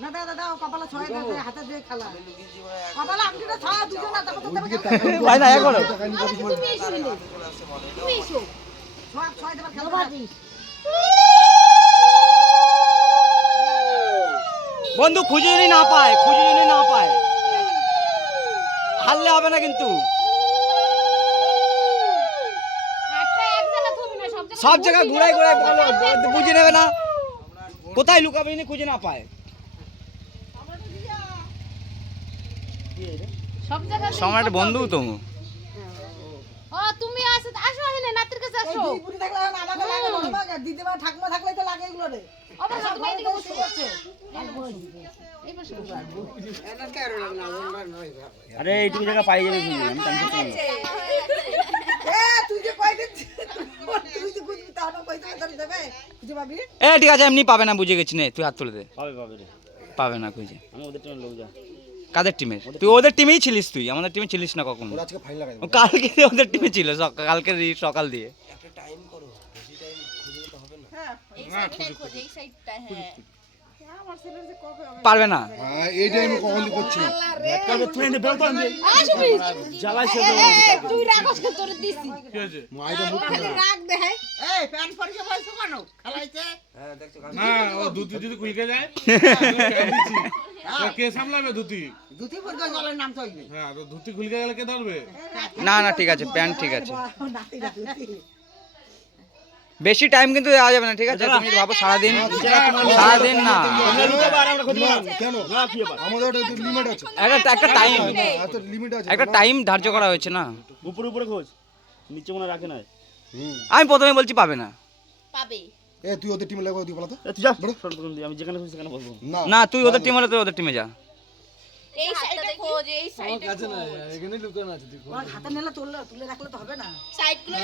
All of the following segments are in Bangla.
না দাদা দাও কপালে ছয় দাও হাতে দিয়ে খেলা কপালে আংটিটা ছয় দুটো না তারপর তো ভাই না করো তুমি এসো ছয় দেবার খেলা দিস বন্ধু খুঁজে যদি না পায় হারলে হবে না কিন্তু সব জায়গায় ঘুরাই বলো বুঝে নেবে না কোথায় লুকাবে খুঁজে না পায় সময় একটা বন্ধু তো তুমি আসো এখানে নাতির কাছে আসো পুরি থাকলে আমাকে লাগে বড় মা দিদিমা ঠাকুমা থাকলে তো লাগে এগুলো রে আবার তুমি এদিকে বসে আছো আরে এইটুকু জায়গা পাই যাবে তুই যে কই দিচ্ছিস তুই যে বুঝবি তা না কইতে ধরে দেবে খুঁজে পাবি ঠিক আছে এমনি পাবে না বুঝে গেছি নে তুই হাত তুলে দে পাবে না খুঁজে ওদের টিমের লোক যা কাদের টিমে তুই ওদের টিমেই ছিলিস তুই আমাদের টিমে ছিলিস না কখনো আজকে ফাইল লাগাই কালকে ওদের টিমে ছিল কালকে সকাল দিয়ে একটা টাইম করো বেশি টাইম খুঁজে তো হবে না এই সাইডটাই খোঁজে এই সাইডটা হ্যাঁ আমার ছেলে যে কবে হবে পারবে না এই টাইম কখন করছি না তবে তুই এনে বেল তো আনবি জ্বালাই সে তুই রাগস কে তোরে দিছি কি হয়েছে মাইটা মুখ করে রাগ দে হ্যাঁ এই প্যান পরিকে বসছো কেন খেলাইতে হ্যাঁ দেখছো না ও দুটি যদি কুলকে যায় কে সামলাবে দুটি দুটি পরিকে জলের নাম চলবে হ্যাঁ তো দুটি খুলকে গেলে কে ধরবে না না ঠিক আছে প্যান্ট ঠিক আছে নাতিরা দুটি বেশি টাইম কিন্তু দেওয়া যাবে না ঠিক আছে তুমি ভাবো সারাদিন না কেন আমাদের একটা লিমিট আছে একটা লিমিট আছে একটা টাইম ধার্য করা হয়েছে না উপরে খোঁজ নিচে মনে রাখে না আমি প্রথমে বলছি পাবে না পাবে তুই ওদের টিমে লাগবে তুই বলা তো তুই যা আমি যেখানে খুশি সেখানে বলবো না তুই ওদের টিমে হলে তুই ওদের টিমে যা এই সাইডে খোঁজ এই সাইডে ওর হাতে নিলে তুলে রাখলে তো হবে না সাইডগুলো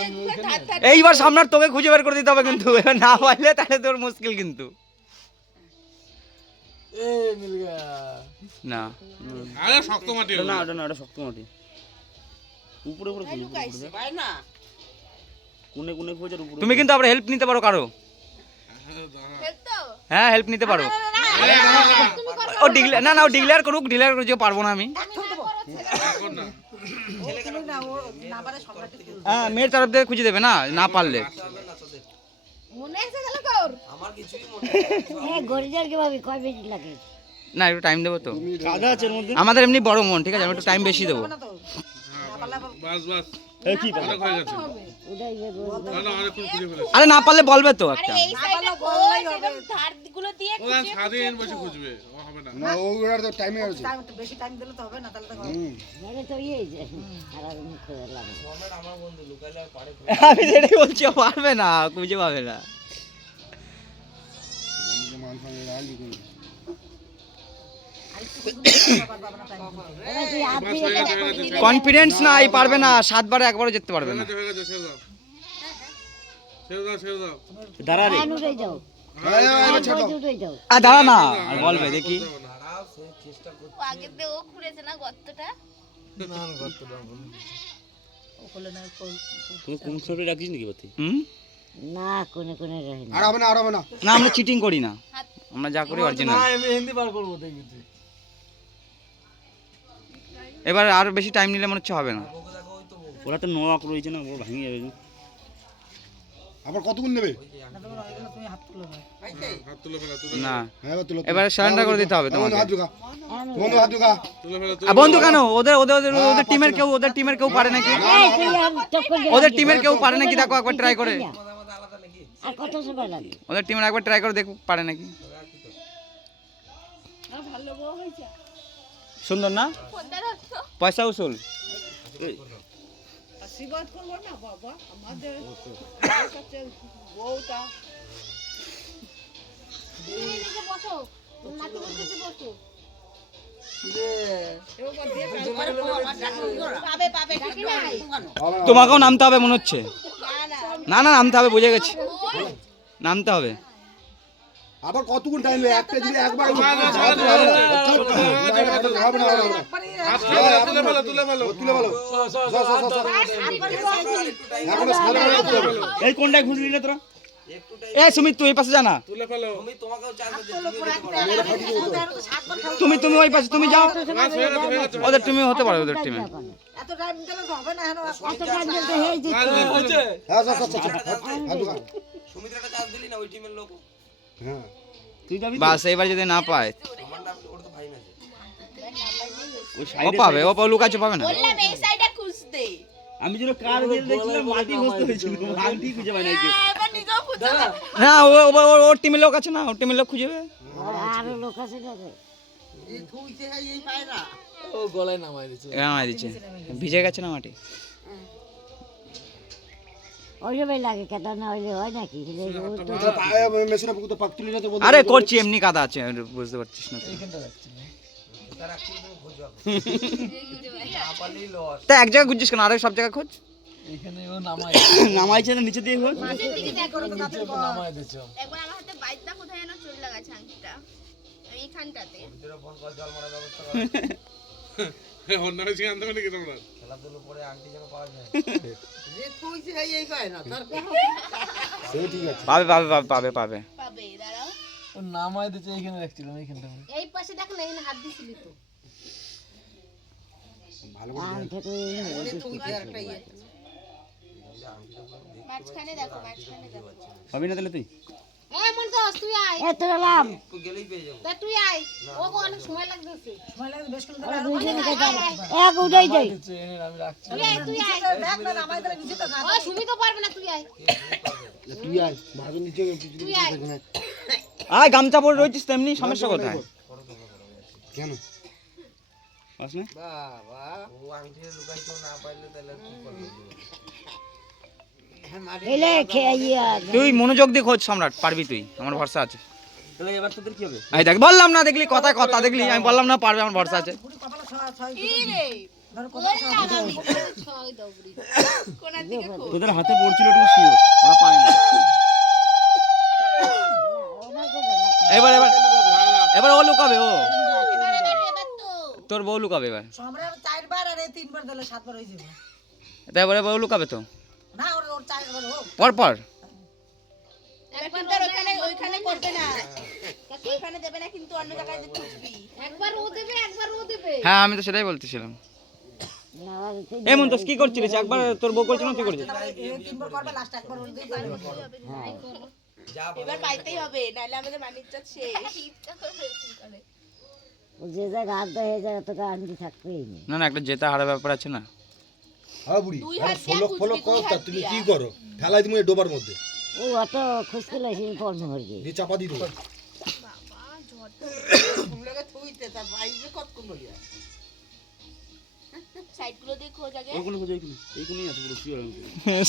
ধার ধার এইবার সামনের তোকে খুঁজে বের করে দিতে হবে কিন্তু না পারলে তাহলে তোর মুশকিল কিন্তু না আরে শক্ত মাটি না ওটা শক্ত মাটি উপরে খোঁজ ভাই না কোনে খোঁজ আর উপরে তুমি কিন্তু আবার হেল্প নিতে পারো কারো দেখতো হ্যাঁ হেল্প নিতে পারো ও ডিক্লেয়ার না ও ডিক্লেয়ার করুক ডিক্লেয়ার করে পারবো না আমি এখন না ছেলে না ও না পারে সম্রাট হ্যাঁ মেয়ের তরফ থেকে খুঁজে দেবে না পারলে মনে আছে গেল তোর আমার কিছুই মনে গরিজার কিভাবে কয় বেশি লাগে না একটু টাইম দেবো তো কাদা আছে এর মধ্যে আমাদের এমনি বড় মন ঠিক আছে আমি একটু টাইম বেশি দেবো না তো না পারলে বাস কি অনেক হয়ে গেছে ওটাই না না অনেকক্ষণ খুঁজে ফেলেছে আরে না পারলে বলবে তো আরে একটা এই সাইডে খোঁজ একদম ধার গুলো দিয়ে ও স্বাধীন বসে খুঁজবে ও হবে না না ওর তো টাইমে আছে টাইম বেশি টাইম দিলে তো হবে না তাহলে তো মানে তো ইয়ে যে আর মুখ লাগে আমার বন্ধু লুকাইলে আর পারে আমি যেটাই বলছি ও পারবে না খুঁজে পাবে না মান সঙ্গে রালি করি কনফিডেন্স নাই পারবে না 7 বারে একবারও যেতে পারবে না হয়ে গেছে ছেড়ে দাও দাঁড়া রে উঠে যাও উঠে যাও আর দাঁড়া না আর বলবে দেখি দাঁড়াও সে চেষ্টা করতে আগে দে ও খুঁড়েছে না গর্তটা তুই কোন সরে রাখিস নাকি বাতি না কোনে কোনে রহে না আর হবে না না আমরা চিটিং করি না আমরা যা করি অরিজিনাল এবার আর বেশি টাইম নিলে মনে হচ্ছে হবে না ওরা তো নক রয়েছে না ও ভাঙে যাবে আবার কতক্ষণ নেবে তুমি হাত তুলে দাও হাত তুলে ফেলা তুলে না হ্যাঁ তুলো এবারে সারেন্ডার করে দিতে হবে তোমাকে হাত ঢুকা বন্ধু হাত ঢুকা তুলে ফেলা বন্ধু কেন ওদের টিমের কেউ পারে নাকি ওদের টিমের কেউ পারে নাকি দেখো একবার ট্রাই করে আর কত সময় লাগে ওদের টিমের একবার ট্রাই করে দেখো পারে নাকি সুন্দর না ফোনটা রাখতো পয়সা উসুল আশীর্বাদ করবো না বাবা আমাদের কাছে বউটা এদিকে বসো নাতির কাছে বসো পাবে পাবে ঠিক নাই তোমাকেও নামতে হবে মনে হচ্ছে না না নামতে হবে বুঝে গেছি নামতে হবে আবার কতক্ষণ টাইম লাগবে? একটা যদি একবার হবে না, তুলে ফেলো তুলে ফেলো তুলে বলো এখনো সামনে তুলে বলো। এই কোনটায় খুঁজলি রে তোরা? এই সুমিত তুই এই পাশে যা না, তুলে ফেলো তুমি তুমি ওই পাশে তুমি যাও, হয়ে গেছে ওদের টিমে হতে পারে, ওদের টিমে। এত টাইম দিলে তো হবে না এখন এত টাইম দিতে হয়ে যেত। হ্যাঁ হ্যাঁ তুই যাবি বাস, এইবার যদি না পায় ও পাবে, ও লুকাচ্ছে পাবে না। বললাম এই সাইডে খুঁজতে। আমি যেন কার দিয়ে দেখছিলাম মাটি বসতে হয়েছিল, আংটি খুঁজে পাই না কেউ। এবার নিজেও খুঁজে পাবো। না ওর টিমের লোক আছে না, ওর টিমের লোক খুঁজে পাবে। আরো লোক আছে যাবে। নামাই দিচ্ছে, ভিজে গেছে না মাটি। ওই সময় লাগে কেটা না হইলে হয় নাকি? মেশিনে পুকুর তো পাক তুলে যেতে বলতে আরে করছি, এমনি কাদা আছে, বুঝতে পারছিস না তুই। তা এক জায়গায় খুঁজছিস কেন? আরে সব জায়গায় খোঁজ। নামাইছে না নিচে দিয়ে খোঁজ। মাঝের দিকে দেখো। একবার আমার হাতে বাইকটা কোথায় যেন চোট লাগাছে আংটিটা। এইখানটাতে। অন্য কিছু আনতে পারি কি তোমরা সে ঠিক আছে পাবে পাবে পাবে পাবে পাবে। পাবে দাঁড়াও। এই পাশে দেখো না, এখানে হাত দিছিলি তো। ভালো করে আম থেকে মাঝখানে দেখো, মাঝখানে দেখো। পাবি না তাহলে তুই? এই মনতোষ তুই আয়, এত এলাম তা তুই আয়। ও অনেক সময় লাগতেছে। সময় লাগবে বেশ কিন্তু এক উঠাই যাই। তুই আয়, তুই আয়। দেখ না নামাই দিলে নিচে তো না ও সুমি তো পারবে না, তুই আয়। তুই আয় ভালো নিচে তুই আয়। আয়, গামছা পরে রয়েছিস তো, এমনি সমস্যা কোথায়? কেন পাস না? এলে খেয়ে তুই মনোযোগ দিয়ে খোঁজ সম্রাট, পারবি তুই, আমার ভরসা আছে। তাহলে এবার তোদের কি হবে? এই দেখ, বললাম না, দেখলি কথা কথা দেখলি, আমি বললাম না পারবে, আমার ভরসা আছে। পুরো কপালে ছয় ছয় কি রে? ধরো ছয় দাও বুড়ি। কোনার দিকে খোঁজ। তোদের হাতে পড়ছিল একটু শিওর, ওরা পায় না। এবার এবার এবার ও লুকাবে, ও এবার তো তোর বউ লুকাবে এবার। সম্রাট চারবার আর এই তিনবার দিলে সাতবার হয়ে যাবে তাই এবারে বউ লুকাবে তো, না ওর চারবার হোক পর পর। একবার কিন্তু ওইখানে করবে না। ওইখানে দেবে না, কিন্তু অন্য জায়গায় খুঁজবি। একবার ও দেবে, একবার ও দেবে। হ্যাঁ, আমি তো সেটাই বলতেছিলাম। এমন তো কি করছিলিস? একবার তোর বউ করছিল না, তুই করছিস? এই তিনবার করবে লাস্ট একবার ওর দিয়ে পারবে এবার পাইতেই হবে, নাহলে আমাদের মানিকটা শেষ। যে জায়গা হাত দেয় এই জায়গা তোকে আনতে থাকবেই না। না না, একটা জেতা হারা ব্যাপার আছে না। হ্যাঁ বুড়ি দুই হাত দিয়া ফলো ফলো খুঁজবি, কর দুই তা হাত তুমি দিয়া। কি করো ঠেলাই তুমি ডোবার মধ্যে ও অত খুশকিল আছে পড়ন হরগে। দিয়ে চাপা দিয়ে দেবো সাইডগুলো দিয়ে খোঁজ আগে। ওগুলো খোঁজো, এইখানে এইখানেই আছে পুরো শিওর।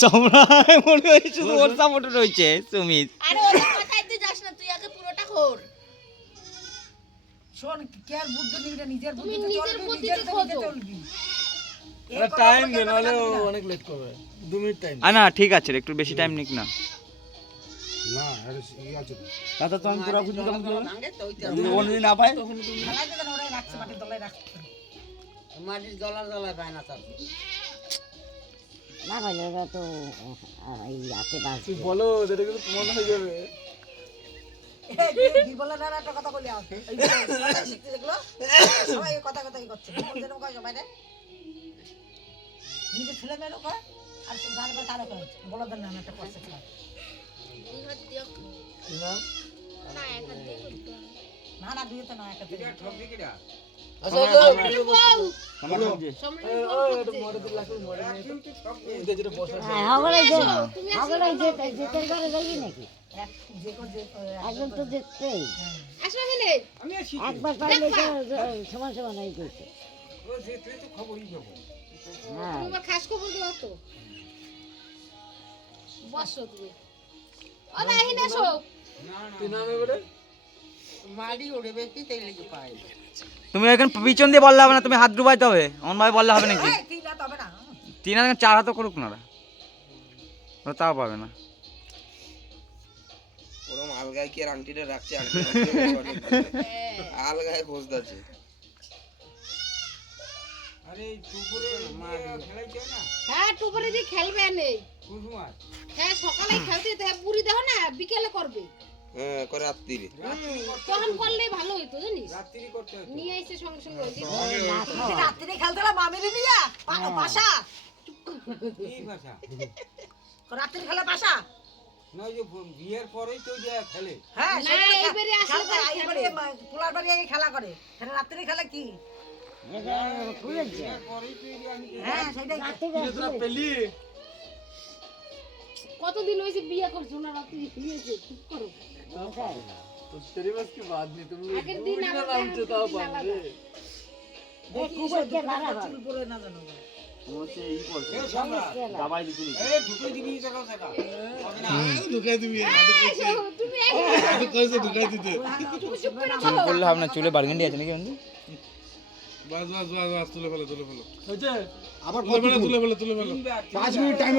সম্রাট মনে হয়েছে ওর সাপোর্টে রয়েছে সুমিত। আরে ওদের কথায় তুই যাস না, তুই আগে পুরোটা খোর। শোন কে আর বুদ্ধি নিবিটা নিজের তুমি বুদ্ধিতে নিজের চলবি, বুদ্ধিতে নিজের খোঁজো। চলবি টাইম দে, নাহলে অনেক লেট করবে। 2 মিনিট টাইম। না ঠিক আছে, একটু বেশি টাইম নিক না। না আরে ই আছে তো। তাতে তো আমি পুরো খুঁজে তখন কি হবে? যদি ও যদি না পায়, খেলায় দেন ওরাই রাখছে মাটির তলায় রাখছে না ভালো ওরা তো এই হাতে বাঁচবে। বলো, যেটা কিন্তু মনে হয়ে যাবে। বিবলা না একটা কথা বলি আর এই যে সবাই শিখতে দেখলো সবাই এই কথা কথাই করছে কোন যেন কয় সবাই রে নিজে ছেলে মেয়ে লোক হয়, আর সে গান করে তারা করে বলা দেন না একটা করছে দুই হাত দিয়ে না না, এক হাত দিয়ে করতে হবে। না না দুইতে না একটা আচ্ছা সম্রাট খুঁজে। এটা মরে দিল লাগবে, মরে নেই তো যেটা বসা হগলাই যে হগলাই যে যেতে করে যাবি নাকি? যে কোন যে একদম তো দেখতেই আসো এখানে। একবার পাইলে তো সমান সমান হয়ে গেছে। হ্যাঁ তুমি আবার খাস খবর দাও তো। বসো তুমি। ও না এখানে আসো। তুই নামে বলে তুমি এখানে পিছন দিয়ে বললে হবে না, তুমি হাত ডুবাইতে হবে, এমন ভাবে বললে হবে নাকি? তিন রাত হবে না 3 হাত 4 হাতও করুক না, ওরা তাও পাবে না। আলগায় কি আর আংটিটা রাখছে আলগায় খোঁজদাছে হ্যাঁ টুকুরে দিয়ে খেলবে নেই হ্যাঁ সকালে খেলতে যেতে হয়, পুরি দেখো না বিকেলে করবে হ্যাঁ করে রাত্রিরে তখন করলেই ভালো হইতো জানিস নিয়ে এসে সঙ্গে সঙ্গে ওই দিন রাত্রে খেলতে হলে মামিরে নিয়ে পাশা রাত্রে খেলে পাশা হ্যাঁ না এইবারে আসলে তো এইবারে পোলার বাড়ি আগে খেলা করে রাত্রে খেলে কি হ্যাঁ সেটাই পেলি কতদিন হয়েছে বিয়ে করছো না রাত্রি হয়েছে চুপ করো तो तेरी बस की बात नहीं तुम लोग আগের দিন मेरा আমার नाम चुताओ बन रे চুল পরে না জানো ঢুকাই দিবি তুমি কইছে ঢুকাই দিতে চুপ করে চুল করলে আপনার চুলে বার্গেন্ডি আছে নাকি বন্ধু? বাস বাস বাস বাস তুলে ফেলো হয়েছে আবার তুলে ফেলো 5 মিনিট টাইম